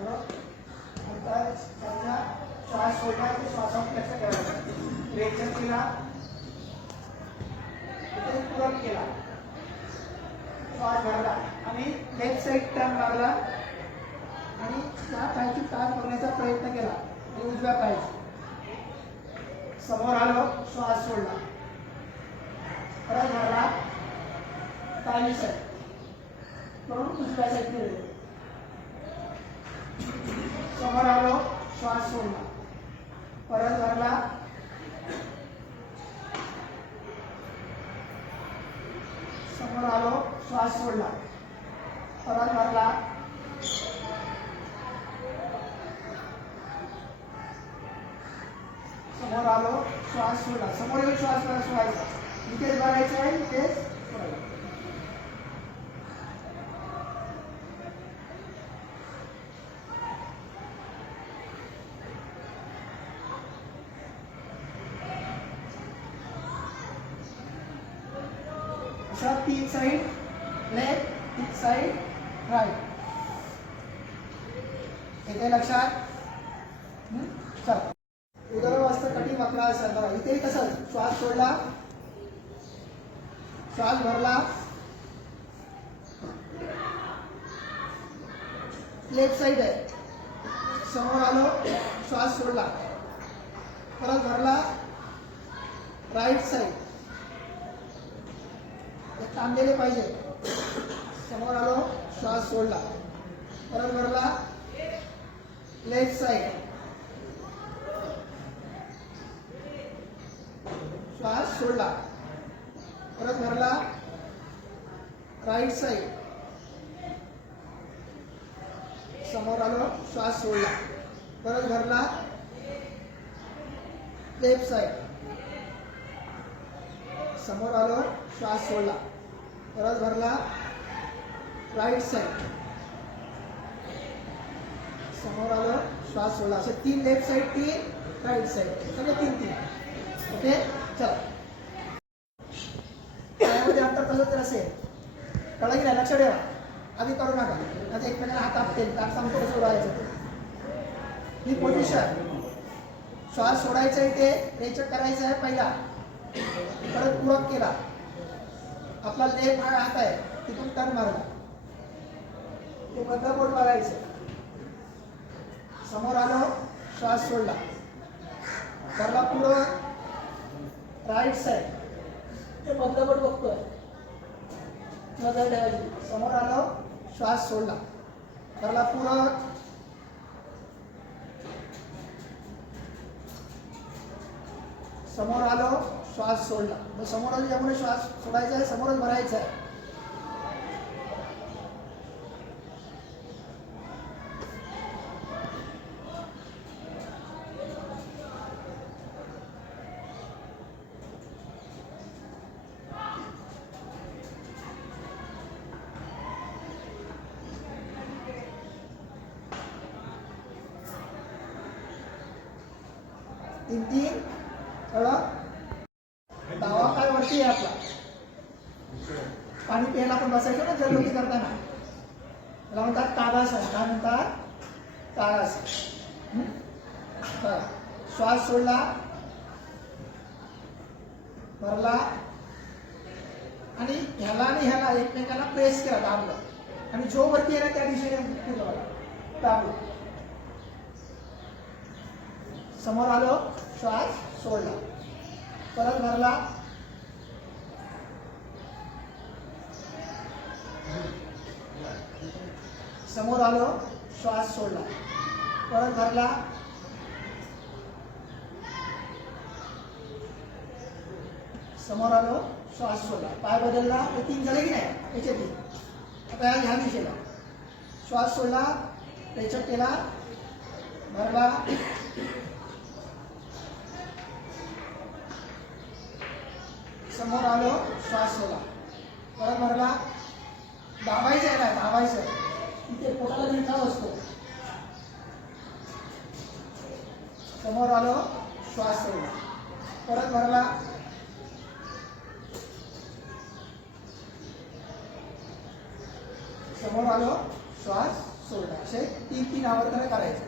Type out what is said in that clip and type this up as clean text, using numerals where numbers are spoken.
नंतर समजा श्वास सोडला की श्वासावर लक्ष ठेवायचं. रेचन केला, पूरक केला, श्वास भरला आणि लेफ्ट साईड टर्न मारला आणि त्या पायाची ताण करण्याचा प्रयत्न केला. उजव्या पायाची समोर आलो, श्वास सोडला, परत भरला, डावी साईड करून उजव्या साईड केले. समोर आलो, श्वास सोडला, परत भरला, समोर आलो, श्वास सोडला, परत भरला, समोर आलो, श्वास सोडला. समोर येऊन श्वास सोडायचा, इथेच भरायचं आहे, इथेच सोडायचं. अशा 3 साइड लेफ्ट, 3 साइड राइट. येते लक्षात? चला, उदरवस्त कटी वक्रासन. बघा इथे कसं श्वास सोडला, श्वास भरला, लेफ्ट साइड आहे, समोर आलो, श्वास सोडला, परत भरला, राइट साइड ताणलेले पाहिजे. समोर आलो, श्वास सोडला, परत भरला, लेफ्ट साइड, श्वास सोडला, परत भरला, राइट साइड, समोर आलो, श्वास सोडला, परत भरला, लेफ्ट साइड, समोर आलो, श्वास सोडला, परत भरला, राइट साइड, समोर आलो, श्वास सोडला. असे 3 लेफ्ट साइड, 3 राइट साइड, सगळे 3. ओके, चला. त्यामध्ये अंतर तसंच तर असेल, कळलं की नाही? लक्ष ठेवा, आधी करू नका, आता एकमेकांना हात आपटेल, ताट सांगतो कसं सोडायचं. ही पोझिशन, श्वास सोडायचा इथे, रेचक करायचं आहे पहिला, परत पूरक केला, आपला लेफ्ट हात आहे तिथून टर्न मारला, ते मधलं बोट बघायचं. समोर आलो, श्वास सोडला, भरला, पुढं राइट साइड, ते मधलं बोट बघतोय, नजर ठेवायची. समोर आलो, श्वास सोडला, भरला, पुढं समोर आलो, श्वास सोडला. मग समोर आलो त्यामुळे श्वास सोडायचा आहे, समोरच भरायचा आहे. तीन कळलं? दावा काय वरती आहे आपला, पाणी प्यायला आपण बसायचो ना जलयोगी करताना, त्याला म्हणतात तागासन. काय म्हणतात? तागासन. श्वास सोडला, भरला आणि ह्याला आणि ह्याला एकमेकांना प्रेस केला, दाबलं आणि जो वरती आहे ना त्या दिशेने दाबलं. समोर आलो, श्वास सोडला, परत भरला, समोर आलो, श्वास सोडला, परत भरला, समोर आलो, श्वास सोडला. पाय बदलला, ते 3 झाले की नाही? याचे 3. आता ह्या दिशेला श्वास सोडला, रेचक केला, भरला, समोर आलो, श्वास सोडला, परत भरला, दाबायचं आहे ना, दाबायचं आहे, इथे पोटाला निखाव असतो. समोर आलो, श्वास सोडला, परत भरला, समोर आलो, श्वास सोडणं असे 3 आवर्तनं करायचे.